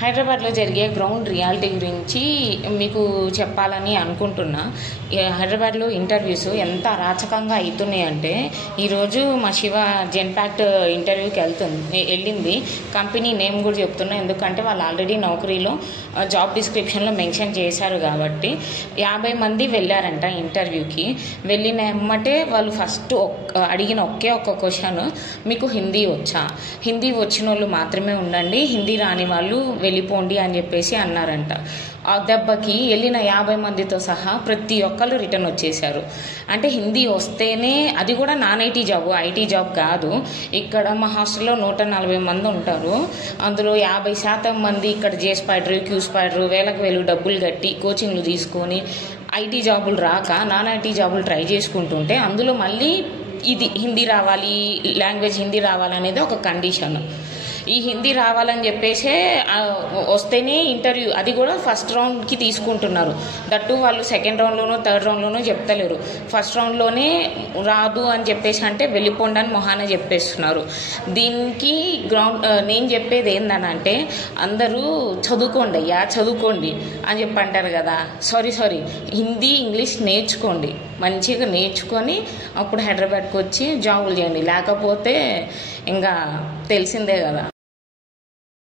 హైదరాబాద్లో జరిగే ground reality గురించి మీకు చెప్పాలని అనుకుంటున్నా. హైదరాబాద్లో ఇంటర్వ్యూస్ ఎంత అరాచకంగా అవుతున్నాయంటే, ఈరోజు మా శివ జెన్పాక్ట్ ఇంటర్వ్యూకి వెళ్ళింది. కంపెనీ నేమ్ కూడా చెప్తున్నా, ఎందుకంటే వాళ్ళు ఆల్రెడీ నౌకరీలో జాబ్ డిస్క్రిప్షన్లో మెన్షన్ చేశారు కాబట్టి. 50 మంది వెళ్ళారంట ఇంటర్వ్యూకి. వెళ్ళిన ఎమ్మటే వాళ్ళు ఫస్ట్ అడిగిన ఒక్క క్వశ్చన్, మీకు హిందీ వచ్చా? హిందీ వచ్చిన వాళ్ళు మాత్రమే ఉండండి, హిందీ రాని వాళ్ళు వెళ్ళిపోండి అని చెప్పేసి అన్నారంట. ఆ దెబ్బకి వెళ్ళిన 50 మందితో సహా ప్రతి ఒక్కళ్ళు రిటర్న్ వచ్చేసారు. అంటే హిందీ వస్తేనే, అది కూడా non IT job, IT job కాదు. ఇక్కడ మా హాస్టల్లో 140 మంది ఉంటారు. అందులో 50% మంది ఇక్కడ జే స్పైడర్, క్యూ స్పైడర్ వేలకు వేలు డబ్బులు కట్టి కోచింగ్లు తీసుకొని ఐటీ జాబులు రాక నాన్ ఐటీ జాబులు ట్రై చేసుకుంటుంటే, అందులో మళ్ళీ ఇది హిందీ రావాలి, లాంగ్వేజ్ హిందీ రావాలనేది ఒక కండిషన్. ఈ హిందీ రావాలని చెప్పేసే వస్తేనే ఇంటర్వ్యూ, అది కూడా ఫస్ట్ రౌండ్కి తీసుకుంటున్నారు. దట్టు వాళ్ళు సెకండ్ రౌండ్లోనో థర్డ్ రౌండ్లోనో చెప్తలేరు. ఫస్ట్ రౌండ్లోనే రాదు అని చెప్పేసి అంటే వెళ్ళిపోండి అని మొహాన చెప్పేస్తున్నారు. దీనికి నేను చెప్పేది ఏందనంటే, అందరూ చదువుకోండి అయ్యా, చదువుకోండి అని చెప్పి అంటారు కదా. సారీ హిందీ ఇంగ్లీష్ నేర్చుకోండి, మంచిగా నేర్చుకొని అప్పుడు హైదరాబాద్కి వచ్చి జాబులు చేయండి. లేకపోతే ఇంకా తెలిసిందే కదా.